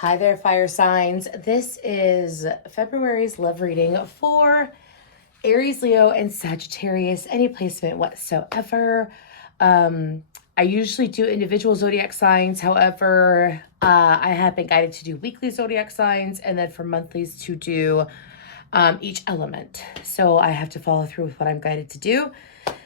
Hi there, fire signs. This is February's love reading for Aries, Leo, and Sagittarius, any placement whatsoever. I usually do individual zodiac signs. However, I have been guided to do weekly zodiac signs and then for monthlies to do each element. So I have to follow through with what I'm guided to do.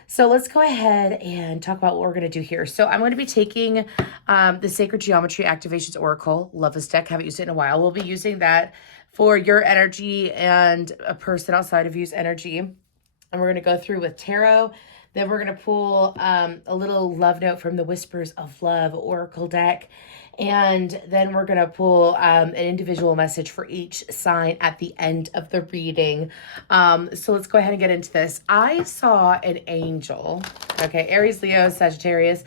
So let's go ahead and talk about what we're going to do here. So I'm going to be taking the Sacred Geometry Activations Oracle. Love this deck. Haven't used it in a while. We'll be using that for your energy and a person outside of you's energy. And we're going to go through with tarot. Then we're going to pull a little love note from the Whispers of Love Oracle deck. And then we're going to pull an individual message for each sign at the end of the reading. So let's go ahead and get into this. I saw an angel. Okay, Aries, Leo, Sagittarius,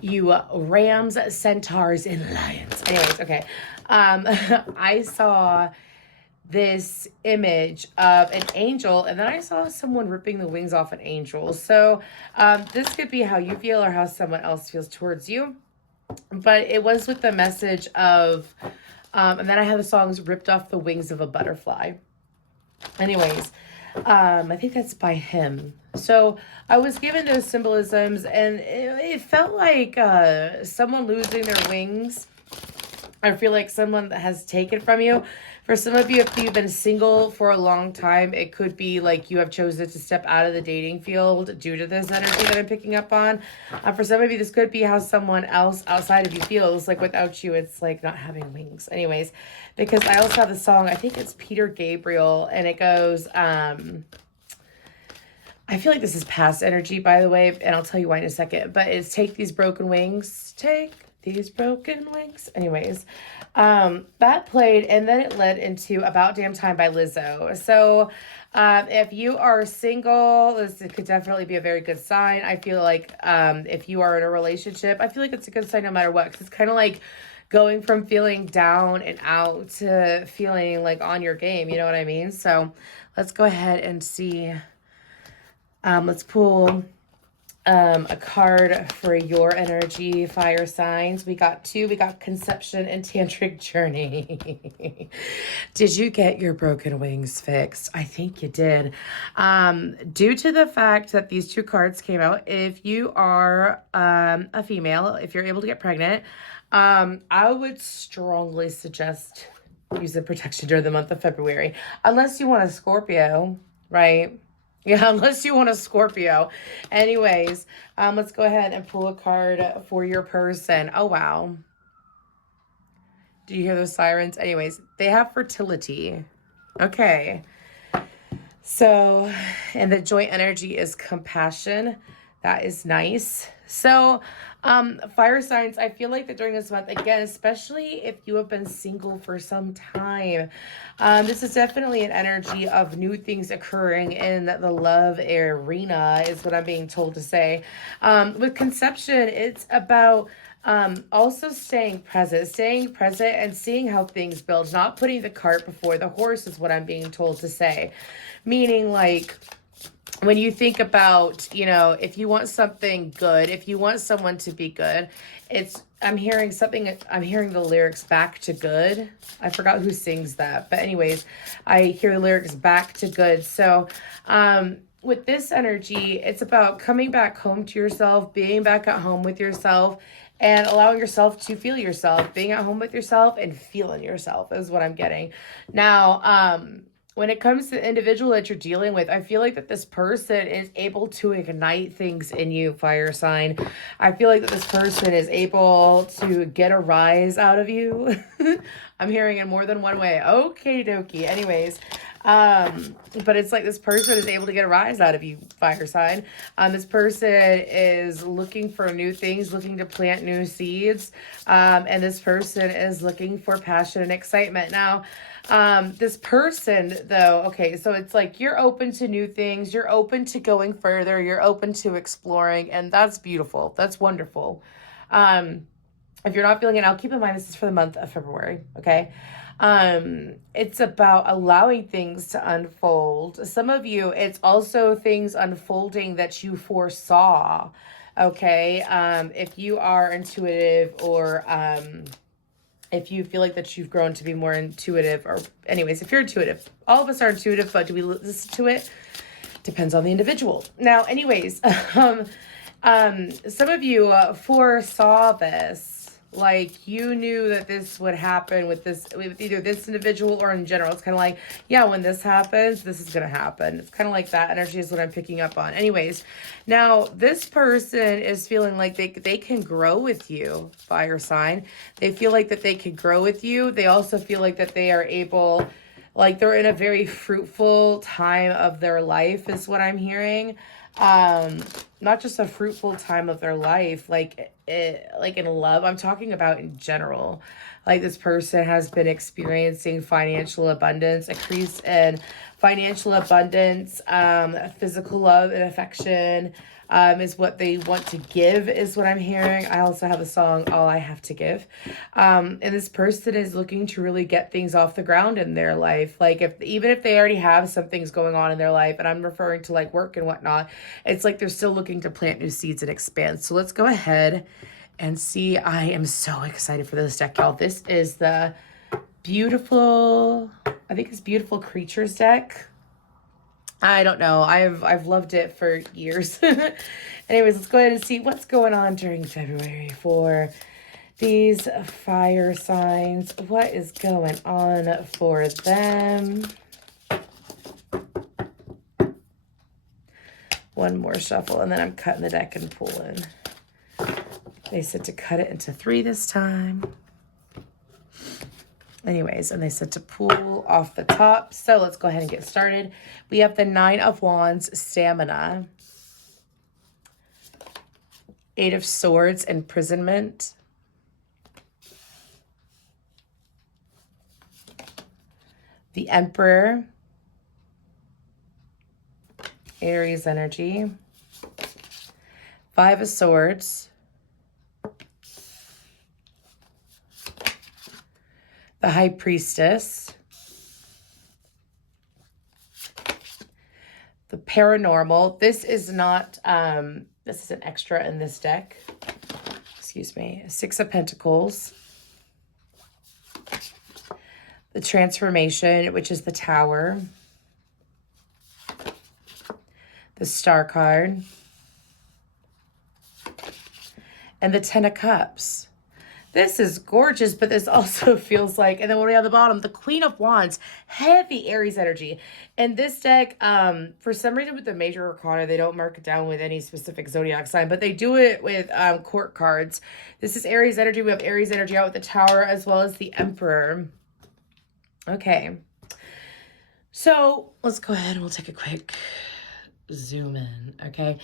you rams, centaurs, and lions. Anyways, okay. I saw this image of an angel, and then I saw someone ripping the wings off an angel. So this could be how you feel or how someone else feels towards you. But it was with the message of, and then I had the songs ripped off the wings of a butterfly. Anyways, I think that's by him. So I was given those symbolisms, and it felt like someone losing their wings. I feel like someone that has taken from you. For some of you, if you've been single for a long time, it could be like you have chosen to step out of the dating field due to this energy that I'm picking up on. For some of you, this could be how someone else outside of you feels. Like without you, it's like not having wings. Anyways, because I also have the song, I think it's Peter Gabriel, and it goes, I feel like this is past energy, by the way, and I'll tell you why in a second. But it's take these broken wings, take these broken wings. Anyways, that played, and then it led into About Damn Time by Lizzo. So if you are single, this could definitely be a very good sign. I feel like if you are in a relationship, I feel like it's a good sign no matter what, because it's kind of like going from feeling down and out to feeling like on your game. You know what I mean? So let's go ahead and see. Let's pull a card for your energy, fire signs. We got two. We got Conception and Tantric Journey. Did you get your broken wings fixed? I think you did. Due to the fact that these two cards came out, if you are a female, if you're able to get pregnant, I would strongly suggest using protection during the month of February. Unless you want a Scorpio, right? Yeah, unless you want a Scorpio. Anyways, let's go ahead and pull a card for your person. Oh, wow. Do you hear those sirens? Anyways, they have fertility. Okay. So, and the joint energy is compassion. That is nice. So, fire signs, I feel like that during this month, again, especially if you have been single for some time, this is definitely an energy of new things occurring in the love arena, is what I'm being told to say. With Conception, it's about also staying present and seeing how things build, not putting the cart before the horse, is what I'm being told to say. Meaning, like, when you think about, you know, if you want something good, if you want someone to be good, I'm hearing the lyrics Back to Good. I forgot who sings that. But anyways, I hear the lyrics Back to Good. So, with this energy, it's about coming back home to yourself, being back at home with yourself, and allowing yourself to feel yourself. Being at home with yourself and feeling yourself is what I'm getting. Now, when it comes to the individual that you're dealing with, I feel like that this person is able to ignite things in you, fire sign. I feel like that this person is able to get a rise out of you. I'm hearing it more than one way. Okay, dokie. Anyways, but it's like this person is able to get a rise out of you, fire sign. This person is looking for new things, looking to plant new seeds. And this person is looking for passion and excitement. Now, this person though, okay, so it's like you're open to new things, you're open to going further, you're open to exploring, and that's beautiful. That's wonderful. If you're not feeling it now, keep in mind this is for the month of February, okay? It's about allowing things to unfold. Some of you, it's also things unfolding that you foresaw, okay? If you are intuitive or If you feel like that you've grown to be more intuitive, or anyways, if you're intuitive, all of us are intuitive, but do we listen to it? Depends on the individual. Now, anyways, some of you foresaw this. Like, you knew that this would happen with either this individual or in general. It's kind of like, yeah, when this happens, this is going to happen. It's kind of like that energy is what I'm picking up on. Anyways, now this person is feeling like they can grow with you, fire sign. They feel like that they can grow with you. They also feel like that they are able, like they're in a very fruitful time of their life is what I'm hearing. Not just a fruitful time of their life, like in love, I'm talking about in general. Like, this person has been experiencing financial abundance, increase in financial abundance, physical love and affection, is what they want to give, is what I'm hearing. I also have a song, All I Have to Give. And this person is looking to really get things off the ground in their life. Like, even if they already have some things going on in their life, and I'm referring to like work and whatnot, it's like they're still looking to plant new seeds and expand. So let's go ahead and see. I am so excited for this deck, y'all. This is the beautiful, I think it's Beautiful Creatures deck. I don't know. I've loved it for years. Anyways, let's go ahead and see what's going on during February for these fire signs. What is going on for them? One more shuffle, and then I'm cutting the deck and pulling. They said to cut it into 3 this time. Anyways, and they said to pull off the top. So let's go ahead and get started. We have the 9 of Wands, Stamina. 8 of Swords, Imprisonment. The Emperor. Aries energy. 5 of Swords. The High Priestess, the Paranormal. This is not, this is an extra in this deck. Excuse me. 6 of Pentacles. The Transformation, which is the Tower. The Star card. And the 10 of Cups. This is gorgeous, but this also feels like, and then what do we have at the bottom? The Queen of Wands, heavy Aries energy. And this deck, for some reason with the major arcana, they don't mark it down with any specific zodiac sign, but they do it with court cards. This is Aries energy. We have Aries energy out with the Tower as well as the Emperor. Okay. So let's go ahead and we'll take a quick zoom in. Okay.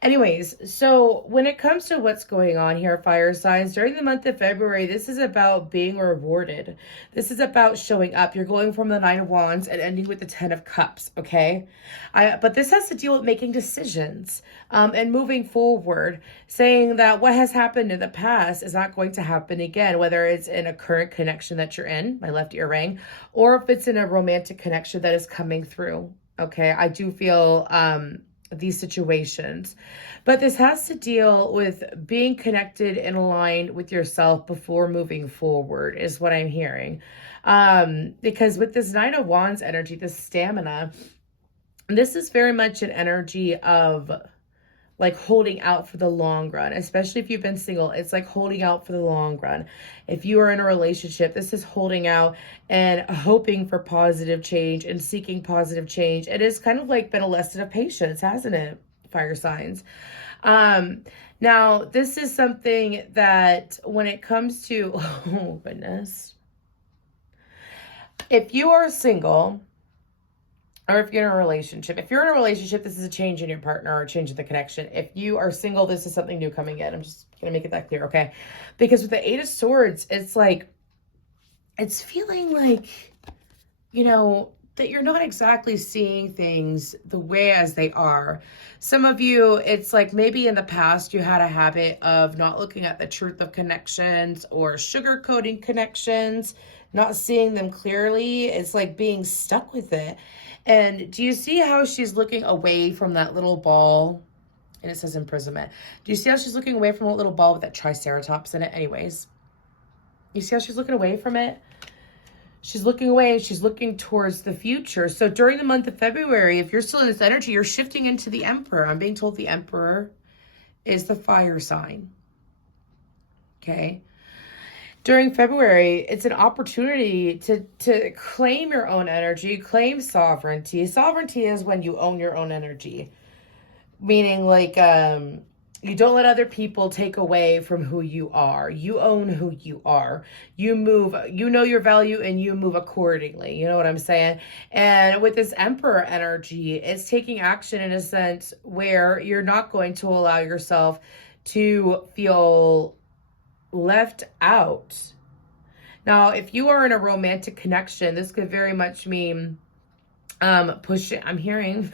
Anyways, so when it comes to what's going on here, fire signs, during the month of February, this is about being rewarded. This is about showing up. You're going from the 9 of Wands and ending with the 10 of Cups. Okay. But this has to deal with making decisions, and moving forward, saying that what has happened in the past is not going to happen again, whether it's in a current connection that you're in, my left ear rang, or if it's in a romantic connection that is coming through. Okay, I do feel these situations, but this has to deal with being connected and aligned with yourself before moving forward is what I'm hearing. Because with this 9 of Wands energy, this stamina, this is very much an energy of like holding out for the long run, especially if you've been single. It's like holding out for the long run. If you are in a relationship, this is holding out and hoping for positive change and seeking positive change. It has kind of like been a lesson of patience, hasn't it, fire signs? Now, this is something that when it comes to, oh goodness, if you are single, or if you're in a relationship. If you're in a relationship, this is a change in your partner or a change in the connection. If you are single, this is something new coming in. I'm just going to make it that clear, okay? Because with the 8 of Swords, it's like, it's feeling like, you know, that you're not exactly seeing things the way as they are. Some of you, it's like maybe in the past you had a habit of not looking at the truth of connections or sugarcoating connections, not seeing them clearly. It's like being stuck with it. And do you see how she's looking away from that little ball? And it says imprisonment. Do you see how she's looking away from that little ball with that triceratops in it? Anyways. You see how she's looking away from it? She's looking away. She's looking towards the future. So during the month of February, if you're still in this energy, you're shifting into the Emperor. I'm being told the Emperor is the fire sign. Okay. During February, it's an opportunity to claim your own energy, claim sovereignty. Sovereignty is when you own your own energy. Meaning like you don't let other people take away from who you are. You own who you are. You move, you know your value, and you move accordingly. You know what I'm saying? And with this Emperor energy, it's taking action in a sense where you're not going to allow yourself to feel left out. Now, if you are in a romantic connection, this could very much mean pushing, I'm hearing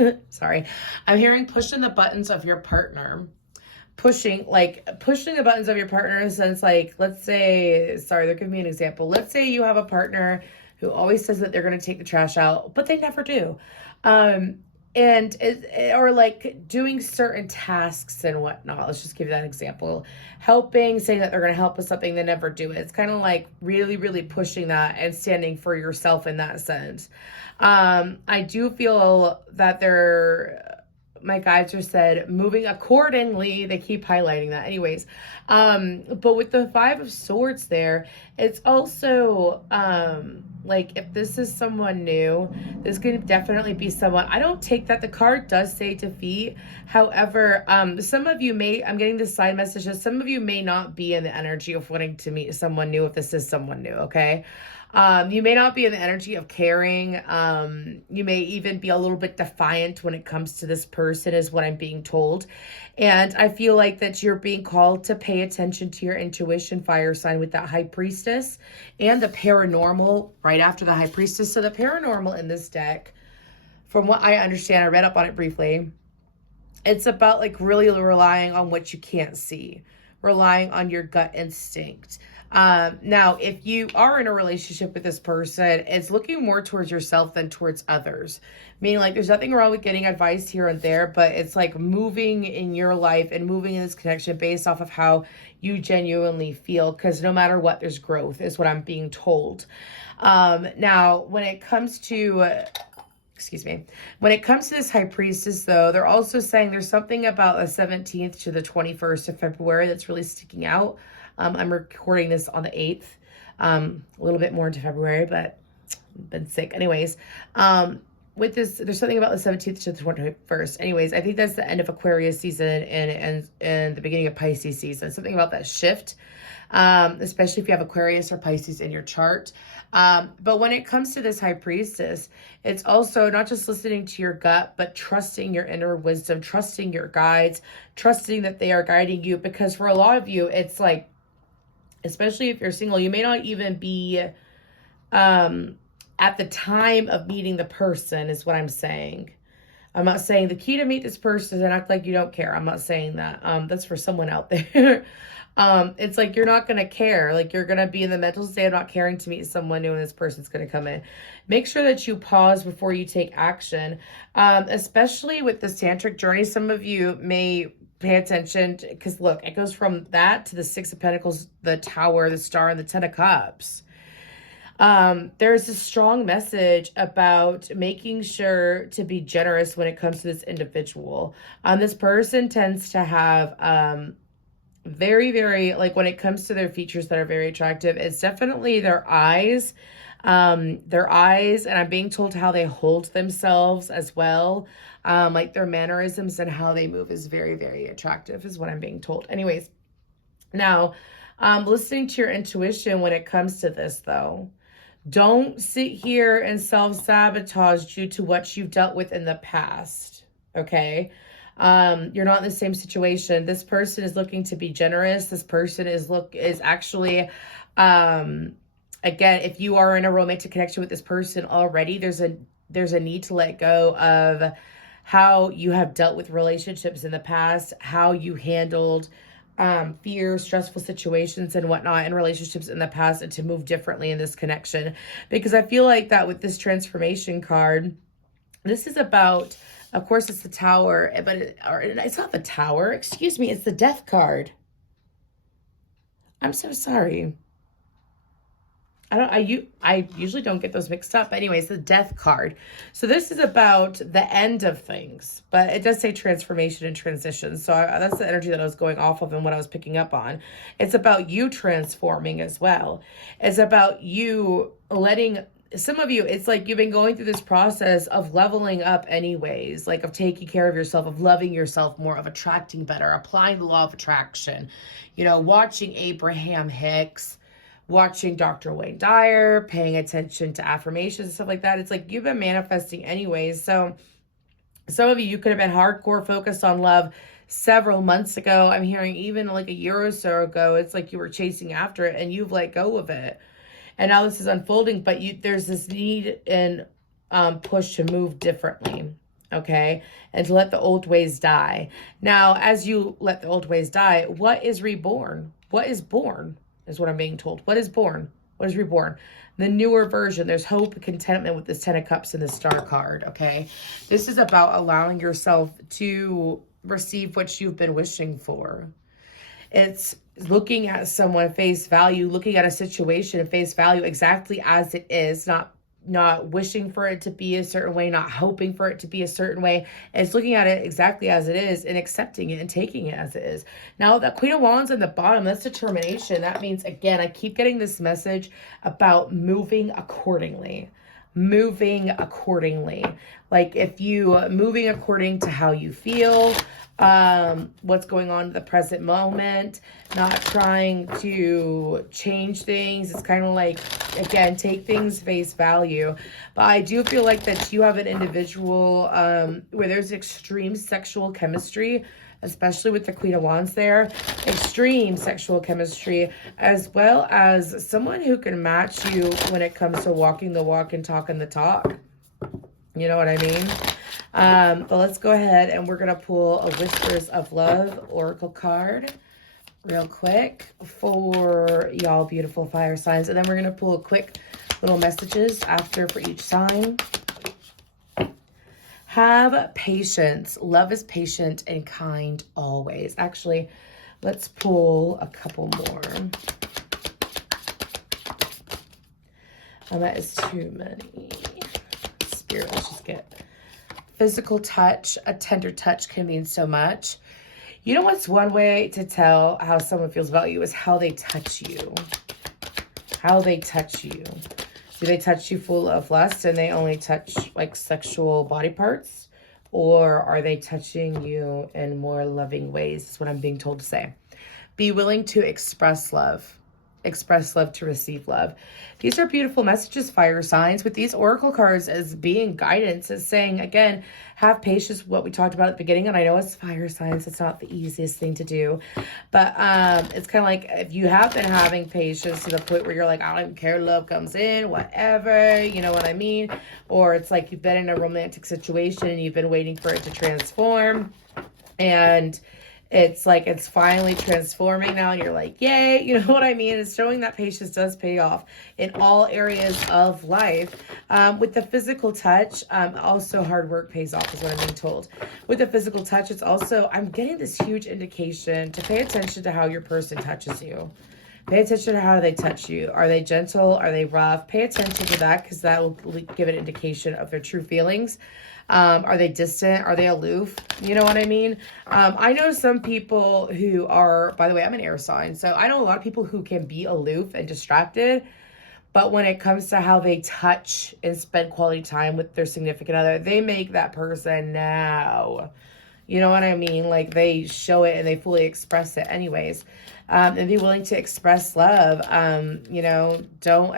pushing the buttons of your partner. Pushing the buttons of your partner in a sense, like, let's say, sorry, they're giving me an example. Let's say you have a partner who always says that they're going to take the trash out, but they never do. Or like doing certain tasks and whatnot. Let's just give you that example. Helping, saying that they're going to help with something, they never do it. It's kind of like really, really pushing that and standing for yourself in that sense. I do feel that my guides are said moving accordingly. They keep highlighting that anyways. But with the Five of Swords there, it's also like if this is someone new, this could definitely be someone. I don't take that. The card does say defeat. However, some of you may, I'm getting this side message that some of you may not be in the energy of wanting to meet someone new if this is someone new, okay? You may not be in the energy of caring. You may even be a little bit defiant when it comes to this person is what I'm being told. And I feel like that you're being called to pay attention to your intuition, fire sign, with that High Priestess and the paranormal right after the High Priestess. So the paranormal in this deck, from what I understand, I read up on it briefly. It's about like really relying on what you can't see, relying on your gut instinct. Now, if you are in a relationship with this person, it's looking more towards yourself than towards others. Meaning like there's nothing wrong with getting advice here and there, but it's like moving in your life and moving in this connection based off of how you genuinely feel. Because no matter what, there's growth is what I'm being told. Now, when it comes to... When it comes to this High Priestess, though, they're also saying there's something about the 17th to the 21st of February that's really sticking out. I'm recording this on the 8th, a little bit more into February, but I've been sick. Anyways, with this, there's something about the 17th to the 21st. Anyways, I think that's the end of Aquarius season and the beginning of Pisces season. Something about that shift, especially if you have Aquarius or Pisces in your chart. But when it comes to this High Priestess, it's also not just listening to your gut, but trusting your inner wisdom, trusting your guides, trusting that they are guiding you. Because for a lot of you, it's like, especially if you're single, you may not even be at the time of meeting the person is what I'm saying. I'm not saying the key to meet this person and act like you don't care. I'm not saying that. That's for someone out there. It's like you're not going to care. Like you're going to be in the mental state of not caring to meet someone new and this person's going to come in. Make sure that you pause before you take action. Especially with this tantric journey, some of you may pay attention because look, it goes from that to the Six of Pentacles, the Tower, the Star, and the Ten of Cups. There's a strong message about making sure to be generous when it comes to this individual. This person tends to have very, very, like when it comes to their features that are very attractive, it's definitely their eyes. And I'm being told how they hold themselves as well. Like their mannerisms and how they move is very, very attractive is what I'm being told. Anyways, now, listening to your intuition when it comes to this though. Don't sit here and self-sabotage due to what you've dealt with in the past, okay? You're not in the same situation. This person is looking to be generous. This person is actually, again, if you are in a romantic connection with this person already, there's a need to let go of how you have dealt with relationships in the past, how you handled fear, stressful situations and whatnot in relationships in the past, and to move differently in this connection. Because I feel like that with this transformation card, this is about, of course, it's the Tower, but it's not the Tower. Excuse me. It's the Death card. I'm so sorry. I usually don't get those mixed up. But anyways, the death card. So this is about the end of things, but it does say transformation and transition. So that's the energy that I was going off of and what I was picking up on. It's about you transforming as well. It's about you letting, some of you, it's like you've been going through this process of leveling up anyways, like of taking care of yourself, of loving yourself more, of attracting better, applying the law of attraction, you know, watching Abraham Hicks, watching Dr. Wayne Dyer, paying attention to affirmations and stuff like that. It's like you've been manifesting anyways. So some of you could have been hardcore focused on love several months ago. I'm hearing even like a year or so ago, it's like you were chasing after it and you've let go of it. And now this is unfolding, but there's this need and push to move differently, okay? And to let the old ways die. Now, as you let the old ways die, what is reborn? What is born is what I'm being told. What is born? What is reborn? The newer version. There's hope, contentment with this 10 of Cups and the Star card, okay? This is about allowing yourself to receive what you've been wishing for. It's looking at someone face value, looking at a situation face value exactly as it is, not wishing for it to be a certain way, not hoping for it to be a certain way. It's looking at it exactly as it is and accepting it and taking it as it is. Now, the Queen of Wands on the bottom, that's determination. That means, again, I keep getting this message about moving accordingly. Moving accordingly. Like if you moving according to how you feel, what's going on in the present moment, not trying to change things. It's kind of like, again, take things face value. But I do feel like that you have an individual where there's extreme sexual chemistry, especially with the Queen of Wands there, extreme sexual chemistry, as well as someone who can match you when it comes to walking the walk and talking the talk. You know what I mean? But let's go ahead and we're going to pull a Whispers of Love Oracle card real quick for y'all beautiful fire signs. And then we're going to pull a quick little messages after for each sign. Have patience. Love is patient and kind always. Actually, let's pull a couple more. That is too many. Spirit, let's just get physical touch. A tender touch can mean so much. You know what's one way to tell how someone feels about you is how they touch you. How they touch you. Do they touch you full of lust and they only touch like sexual body parts? Or are they touching you in more loving ways? That's what I'm being told to say. Be willing to express love. Express love to receive love. These are beautiful messages, fire signs, with these oracle cards as being guidance, as saying, again, have patience, what we talked about at the beginning. And I know it's fire signs, it's not the easiest thing to do, but it's kind of like if you have been having patience to the point where you're like, I don't even care, love comes in, whatever, you know what I mean? Or it's like you've been in a romantic situation and you've been waiting for it to transform, and it's like it's finally transforming now and you're like, yay, you know what I mean? It's showing that patience does pay off in all areas of life. With the physical touch, also hard work pays off is what I'm being told. With the physical touch, it's also, I'm getting this huge indication to pay attention to how your person touches you. Pay attention to how they touch you. Are they gentle? Are they rough? Pay attention to that because that will give an indication of their true feelings. Are they distant? Are they aloof? You know what I mean? I know some people who are, by the way, I'm an air sign. So I know a lot of people who can be aloof and distracted. But when it comes to how they touch and spend quality time with their significant other, they make that person now. You know what I mean? Like they show it and they fully express it anyways. And be willing to express love. You know, don't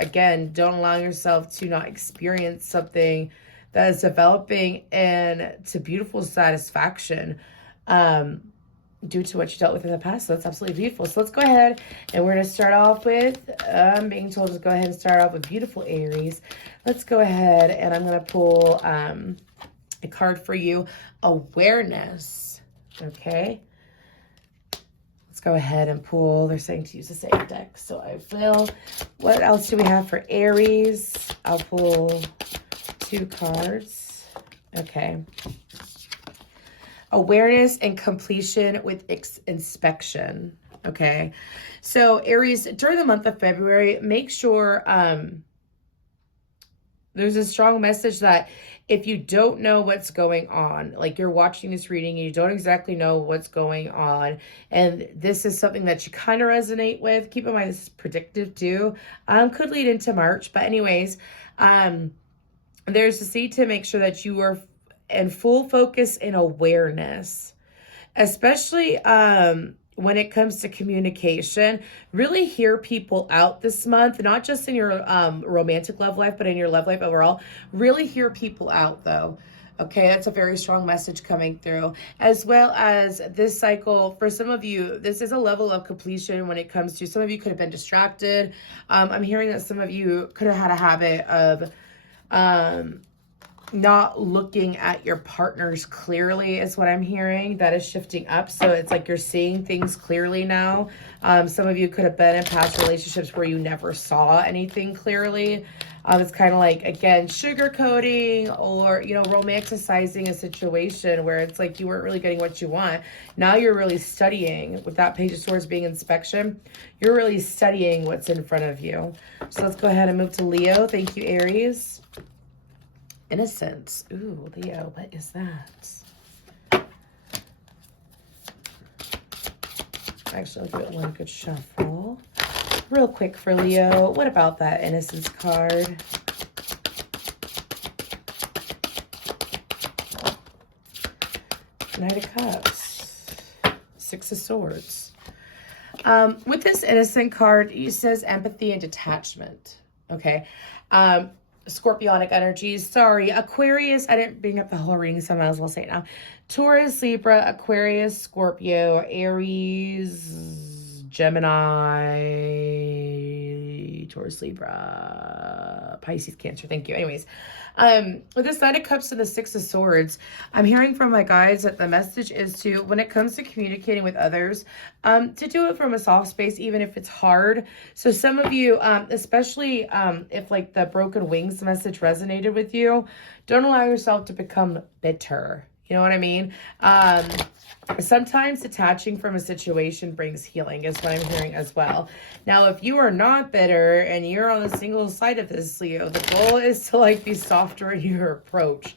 allow yourself to not experience something that is developing into beautiful satisfaction due to what you dealt with in the past. So that's absolutely beautiful. So let's go ahead and we're going to start off with, I'm being told to go ahead and start off with beautiful Aries. Let's go ahead and I'm going to pull a card for you, awareness. Okay. Let's go ahead and pull. They're saying to use the same deck, so I will. What else do we have for Aries? I'll pull 2 cards. Okay. Awareness and completion with inspection. Okay. So Aries, during the month of February, make sure there's a strong message that if you don't know what's going on, like you're watching this reading and you don't exactly know what's going on, and this is something that you kind of resonate with, keep in mind this is predictive too, could lead into March. But anyways, there's a seed to make sure that you are in full focus and awareness, especially when it comes to communication. Really hear people out this month, not just in your romantic love life, but in your love life overall. Really hear people out though. Okay, that's a very strong message coming through. As well as this cycle, for some of you, this is a level of completion when it comes to, some of you could have been distracted. I'm hearing that some of you could have had a habit of not looking at your partners clearly is what I'm hearing. That is shifting up. So it's like you're seeing things clearly now. Some of you could have been in past relationships where you never saw anything clearly. It's kind of like, again, sugarcoating or, you know, romanticizing a situation where it's like you weren't really getting what you want. Now you're really studying, with that Page of Swords being inspection, you're really studying what's in front of you. So let's go ahead and move to Leo. Thank you, Aries. Innocence. Ooh, Leo, what is that? Actually, I'll give it one good shuffle. Real quick for Leo, what about that Innocence card? Knight of Cups. Six of Swords. With this Innocent card, it says empathy and detachment. Okay. Scorpionic energies. Sorry, Aquarius. I didn't bring up the whole reading, so I might as well say it now. Taurus, Libra, Aquarius, Scorpio, Aries, Gemini, Taurus, Libra, Pisces, Cancer. Thank you. Anyways, with this Knight of Cups and the Six of Swords, I'm hearing from my guides that the message is to, when it comes to communicating with others, to do it from a soft space, even if it's hard. So some of you, especially if like the broken wings message resonated with you, don't allow yourself to become bitter. You know what I mean? Sometimes detaching from a situation brings healing is what I'm hearing as well. Now, if you are not bitter and you're on the single side of this, Leo, the goal is to like be softer in your approach.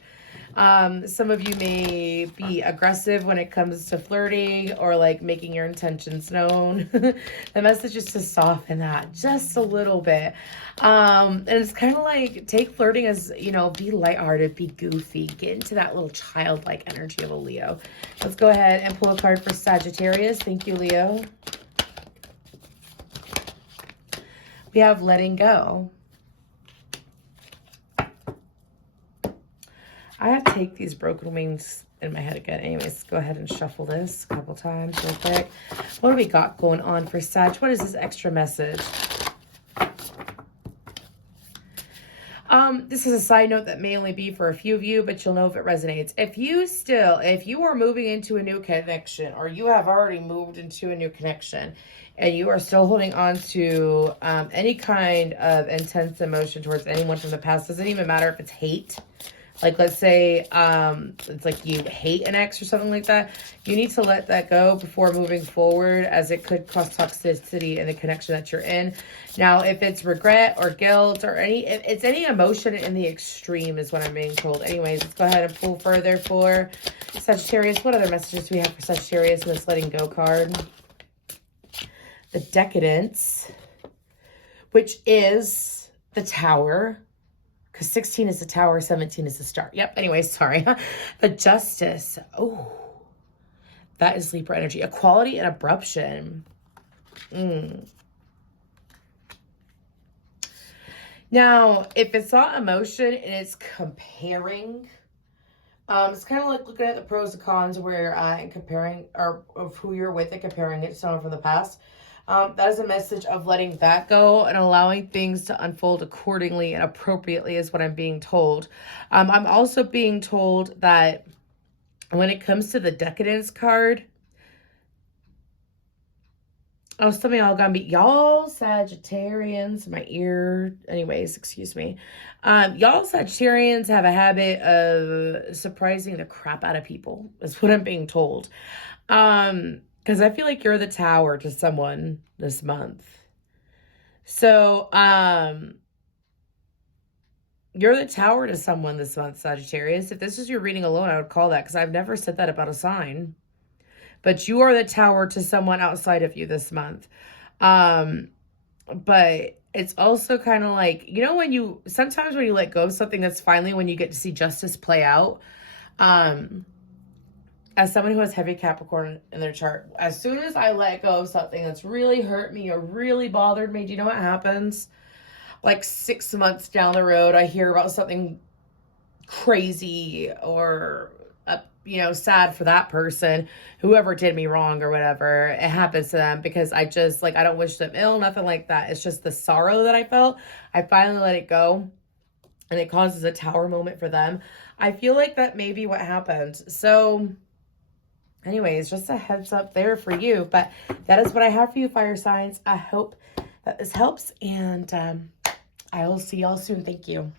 Some of you may be aggressive when it comes to flirting or like making your intentions known. The message is to soften that just a little bit. And it's kind of like take flirting as, you know, be lighthearted, be goofy, get into that little childlike energy of a Leo. Let's go ahead and pull a card for Sagittarius. Thank you, Leo. We have letting go. I have to take these broken wings in my head again. Anyways, let's go ahead and shuffle this a couple times real quick. What do we got going on for Sag? What is this extra message? This is a side note that may only be for a few of you, but you'll know if it resonates. If you are moving into a new connection, or you have already moved into a new connection, and you are still holding on to any kind of intense emotion towards anyone from the past, doesn't even matter if it's hate. Like, let's say it's like you hate an ex or something like that. You need to let that go before moving forward, as it could cause toxicity in the connection that you're in. Now, if it's regret or guilt or it's any emotion in the extreme is what I'm being told. Anyways, let's go ahead and pull further for Sagittarius. What other messages do we have for Sagittarius in this letting go card? The Decadence, which is the Tower. Because 16 is the Tower, 17 is the Star. Yep, anyway, sorry. The Justice. Oh, that is Libra energy. Equality and abruption. Now, if it's not emotion and it's comparing, it's kind of like looking at the pros and cons where and comparing, or of who you're with and comparing it to someone from the past. That is a message of letting that go and allowing things to unfold accordingly and appropriately is what I'm being told. I'm also being told that when it comes to the Decadence card, oh, some of y'all gonna be, y'all Sagittarians, my ear, anyways, excuse me. Y'all Sagittarians have a habit of surprising the crap out of people, is what I'm being told. Because I feel like you're the tower to someone this month. So, you're the tower to someone this month, Sagittarius. If this is your reading alone, I would call that, because I've never said that about a sign. But you are the tower to someone outside of you this month. But it's also kind of like, you know, sometimes when you let go of something, that's finally when you get to see justice play out. As someone who has heavy Capricorn in their chart, as soon as I let go of something that's really hurt me or really bothered me, do you know what happens? Like 6 months down the road, I hear about something crazy or, sad for that person, whoever did me wrong or whatever. It happens to them because I just, I don't wish them ill, nothing like that. It's just the sorrow that I felt. I finally let it go, and it causes a tower moment for them. I feel like that may be what happened. So anyways, just a heads up there for you. But that is what I have for you, fire signs. I hope that this helps, and I will see y'all soon. Thank you.